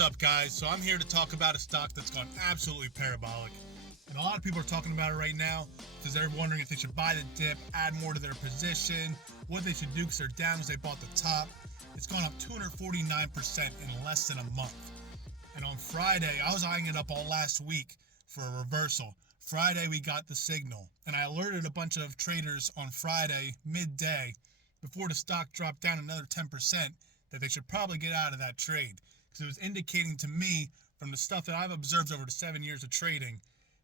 What's up, guys? So I'm here to talk about a stock that's gone absolutely parabolic. And a lot of people are talking about it right now because they're wondering if they should buy the dip, add more to their position, what they should do because they're down because they bought the top. It's gone up 249% in less than a month. And on Friday, I was eyeing it up all last week for a reversal. Friday, we got the signal. And I alerted a bunch of traders on Friday, midday, before the stock dropped down another 10%, that they should probably get out of that trade. Because it was indicating to me, from the stuff that I've observed over the 7 years of trading,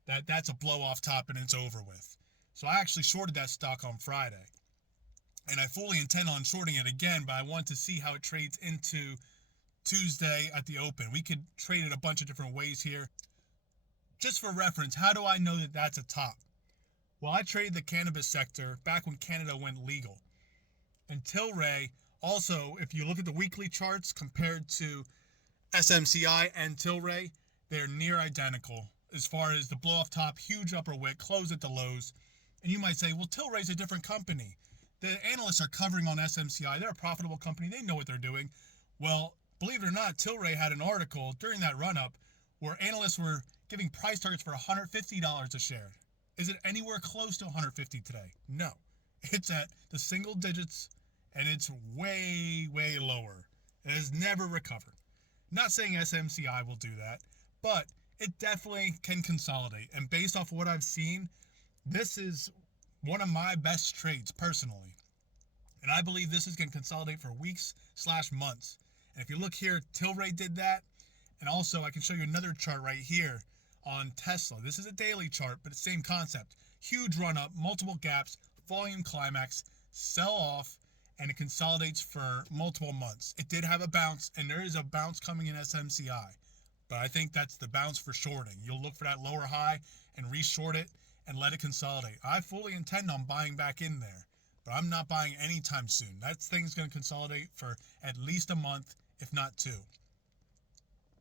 that that's a blow off top and it's over with. So I actually shorted that stock on Friday. And I fully intend on shorting it again, but I want to see how it trades into Tuesday at the open. We could trade it a bunch of different ways here. Just for reference, how do I know that that's a top? Well, I traded the cannabis sector back when Canada went legal. And Tilray, also, if you look at the weekly charts compared to SMCI and Tilray, they're near identical as far as the blow off top, huge upper wick, close at the lows. And you might say, well, Tilray's a different company. The analysts are covering on SMCI. They're a profitable company. They know what they're doing. Well, believe it or not, Tilray had an article during that run-up where analysts were giving price targets for $150 a share. Is it anywhere close to $150 today? No. It's at the single digits, and it's way, way lower. It has never recovered. Not saying SMCI will do that, but it definitely can consolidate. And based off of what I've seen, this is one of my best trades personally. And I believe this is going to consolidate for weeks/months. And if you look here, Tilray did that. And also, I can show you another chart right here on Tesla. This is a daily chart, but it's the same concept. Huge run up, multiple gaps, volume climax, sell off, and it consolidates for multiple months. It did have a bounce, and there is a bounce coming in SMCI. But I think that's the bounce for shorting. You'll look for that lower high and re-short it and let it consolidate. I fully intend on buying back in there, but I'm not buying anytime soon. That thing's going to consolidate for at least a month, if not two.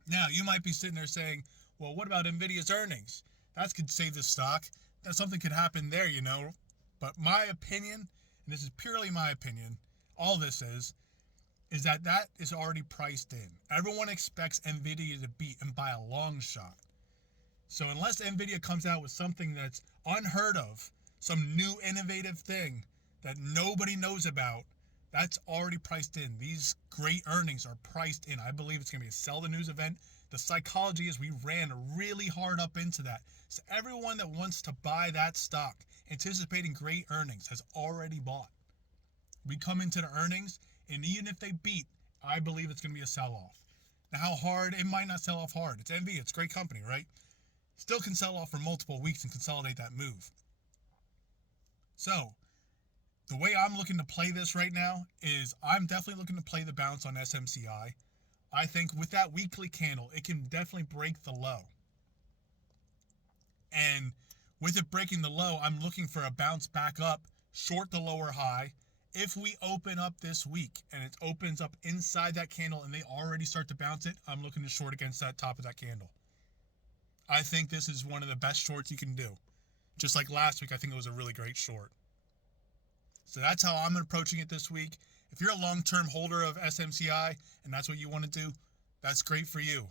Now, you might be sitting there saying, well, what about NVIDIA's earnings? That could save the stock. That something could happen there, you know. But my opinion, and this is purely my opinion, all this is that is already priced in. Everyone expects NVIDIA to beat and by a long shot. So unless NVIDIA comes out with something that's unheard of, some new innovative thing that nobody knows about, that's already priced in. These great earnings are priced in. I believe it's going to be a sell the news event. The psychology is we ran really hard up into that. So everyone that wants to buy that stock, anticipating great earnings, has already bought. We come into the earnings, and even if they beat, I believe it's going to be a sell-off. Now, how hard? It might not sell off hard. It's NVIDIA. It's a great company, right? Still can sell off for multiple weeks and consolidate that move. So, the way I'm looking to play this right now is I'm definitely looking to play the bounce on SMCI. I think with that weekly candle, it can definitely break the low. And with it breaking the low, I'm looking for a bounce back up, short the lower high. If we open up this week and it opens up inside that candle and they already start to bounce it, I'm looking to short against that top of that candle. I think this is one of the best shorts you can do. Just like last week, I think it was a really great short. So that's how I'm approaching it this week. If you're a long-term holder of SMCI and that's what you want to do, that's great for you.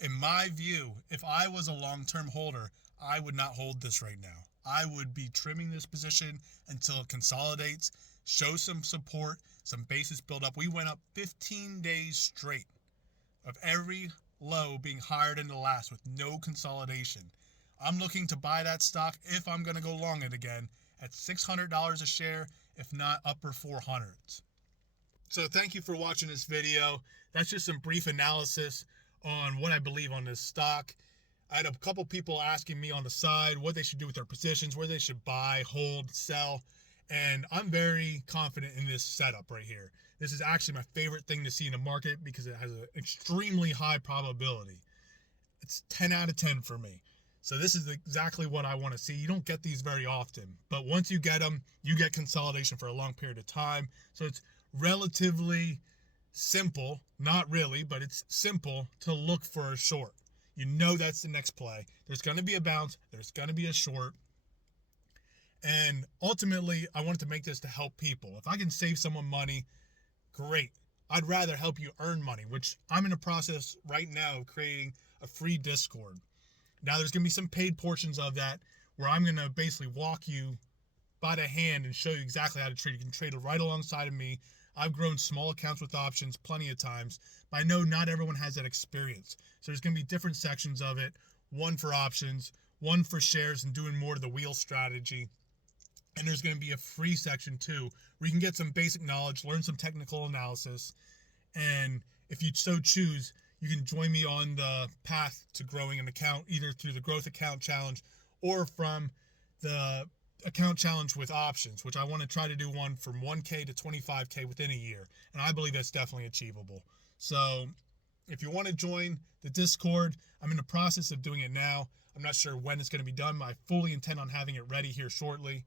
In my view, if I was a long-term holder, I would not hold this right now. I would be trimming this position until it consolidates, show some support, some basis build up. We went up 15 days straight of every low being higher than the last with no consolidation. I'm looking to buy that stock if I'm going to go long it again at $600 a share, if not upper 400s. So thank you for watching this video. That's just some brief analysis on what I believe on this stock. I had a couple people asking me on the side what they should do with their positions, where they should buy, hold, sell. And I'm very confident in this setup right here. This is actually my favorite thing to see in the market because it has an extremely high probability. It's 10 out of 10 for me. So this is exactly what I want to see. You don't get these very often, but once you get them, you get consolidation for a long period of time. So it's relatively simple, not really, but it's simple to look for a short. You know that's the next play. There's going to be a bounce. There's going to be a short. And ultimately, I wanted to make this to help people. If I can save someone money, great. I'd rather help you earn money, which I'm in the process right now of creating a free Discord. Now there's going to be some paid portions of that where I'm going to basically walk you by the hand and show you exactly how to trade. You can trade right alongside of me. I've grown small accounts with options plenty of times, but I know not everyone has that experience. So there's going to be different sections of it, one for options, one for shares and doing more of the wheel strategy. And there's going to be a free section too, where you can get some basic knowledge, learn some technical analysis, and if you so choose, you can join me on the path to growing an account, either through the growth account challenge or from the account challenge with options, which I want to try to do one from 1K to 25K within a year. And I believe that's definitely achievable. So if you want to join the Discord, I'm in the process of doing it now. I'm not sure when it's going to be done. I fully intend on having it ready here shortly.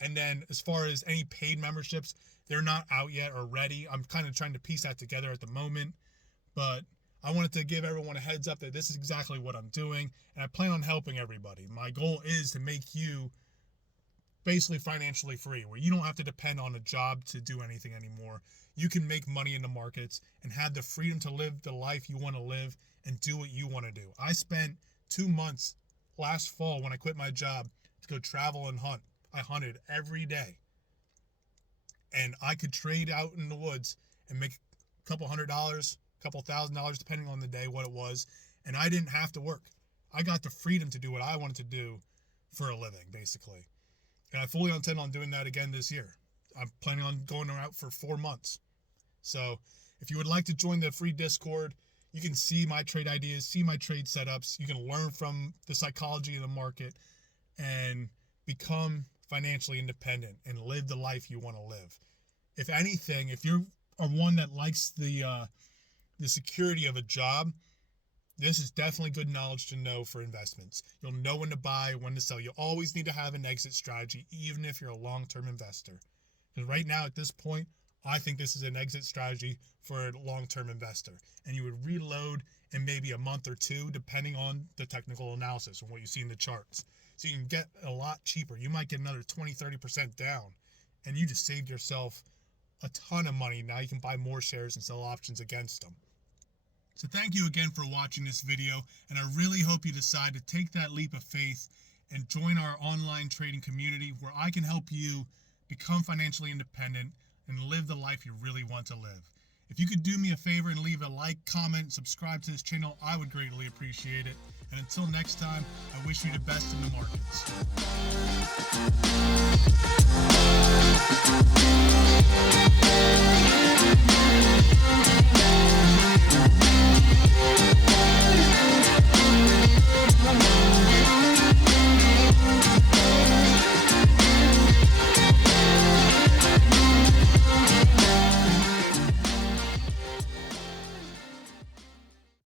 And then as far as any paid memberships, they're not out yet or ready. I'm kind of trying to piece that together at the moment. But I wanted to give everyone a heads up that this is exactly what I'm doing. And I plan on helping everybody. My goal is to make you basically financially free, where you don't have to depend on a job to do anything anymore. You can make money in the markets and have the freedom to live the life you want to live and do what you want to do. I spent 2 months last fall when I quit my job to go travel and hunt. I hunted every day. And I could trade out in the woods and make a couple $100, a couple $1,000, depending on the day, what it was. And I didn't have to work. I got the freedom to do what I wanted to do for a living, basically. And I fully intend on doing that again this year. I'm planning on going out for 4 months. So if you would like to join the free Discord, you can see my trade ideas, see my trade setups. You can learn from the psychology of the market and become financially independent and live the life you want to live. If anything, if you are one that likes the security of a job, this is definitely good knowledge to know for investments. You'll know when to buy, when to sell. You always need to have an exit strategy, even if you're a long-term investor. Because right now, at this point, I think this is an exit strategy for a long-term investor. And you would reload in maybe a month or two, depending on the technical analysis and what you see in the charts. So you can get a lot cheaper. You might get another 20-30% down, and you just saved yourself a ton of money. Now you can buy more shares and sell options against them. So thank you again for watching this video, and I really hope you decide to take that leap of faith and join our online trading community where I can help you become financially independent and live the life you really want to live. If you could do me a favor and leave a like, comment, subscribe to this channel, I would greatly appreciate it. And until next time, I wish you the best in the markets.